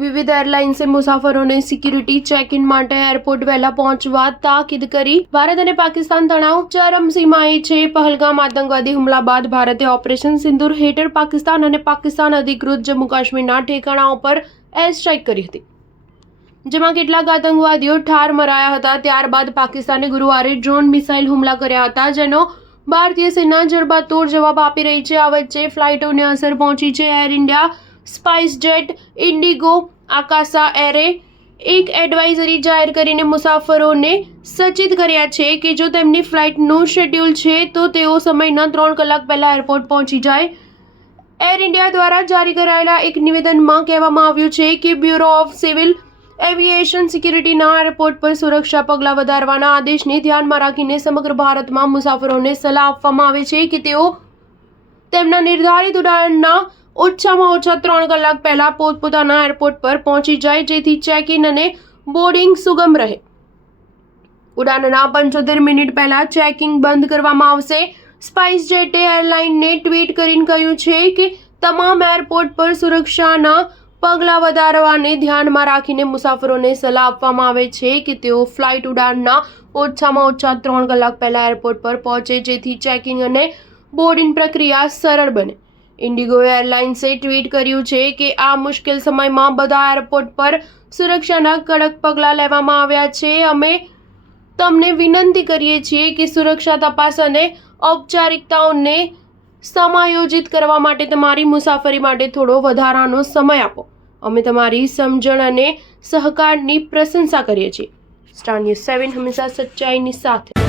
વિવિધ એરલાઇન્સે મુસાફરોને security check in માટે એરપોર્ટ વહેલા પહોંચવા તાકીદ કરી। ભારત અને પાકિસ્તાન તણાવ ચરમસીમાએ છે। પહલગામ આતંકવાદી હુમલા બાદ ભારતે ઓપરેશન સિંદૂર હેઠળ પાકિસ્તાન અને પાકિસ્તાન અધિકૃત જમ્મુ કાશ્મીરના ઠેકાણાઓ પર એર સ્ટ્રાઇક કરી હતી, જેમાં કેટલાક આતંકવાદીઓ ઠાર મરાયા હતા। ત્યારબાદ પાકિસ્તાને ગુરુવારે ડ્રોન મિસાઇલ હુમલા કર્યા હતા, જેનો ભારતીય સેના જડબાતોડ જવાબ આપી રહી છે। આ વચ્ચે ફ્લાઇટોને અસર પહોંચી છે। Air India, SpiceJet, IndiGo, Akasa એરે એક એડવાઇઝરી જાહેર કરીને મુસાફરોને સચેત કર્યા છે કે જો તેમની ફ્લાઇટનું શેડ્યુલ છે તો તેઓ સમયના 3 કલાક પહેલા એરપોર્ટ પહોંચી જાય। એર ઇન્ડિયા દ્વારા જારી કરાયેલા એક નિવેદનમાં કહેવામાં આવ્યું છે કે બ્યુરો ઓફ સિવિલ એવિએશન સિક્યુરિટીના એરપોર્ટ પર સુરક્ષા પગલાં વધારવાના આદેશને ધ્યાનમાં રાખીને સમગ્ર ભારતમાં મુસાફરોને સલાહ આપવામાં આવે છે કે તેઓ તેમના નિર્ધારિત ઉડાનના ઓછામાં ઓછા 3 કલાક પહેલા પોતપોતાના એરપોર્ટ પર પહોંચી જાય, જેથી ચેક ઇન અને બોર્ડિંગ સુગમ રહે। ઉડાનના 75 મિનિટ પહેલા ચેકિંગ બંધ કરવામાં આવશે। સ્પાઇસજેટે એરલાઇનને ટ્વીટ કરીને કહ્યું છે કે તમામ એરપોર્ટ પર સુરક્ષાના પગલાં વધારવાને ધ્યાનમાં રાખીને મુસાફરોને સલાહ આપવામાં આવે છે કે તેઓ ફ્લાઇટ ઉડાનના ઓછામાં ઓછા 3 કલાક પહેલા એરપોર્ટ પર પહોંચે, જેથી ચેકિંગ અને બોર્ડિંગ પ્રક્રિયા સરળ બને। ઇન્ડિગો એરલાઇન્સે ટ્વીટ કર્યું છે કે આ મુશ્કેલ સમયમાં બધા એરપોર્ટ પર સુરક્ષાના કડક પગલાં લેવામાં આવ્યા છે। અમે તમને વિનંતી કરીએ છીએ કે સુરક્ષા તપાસ અને ઔપચારિકતાઓને સમાયોજિત કરવા માટે તમારી મુસાફરી માટે થોડો વધારાનો સમય આપો। અમે તમારી સમજણ અને સહકારની પ્રશંસા કરીએ છીએ। સ્ટાર ન્યૂઝ 7 હંમેશા સચ્ચાઈની સાથે।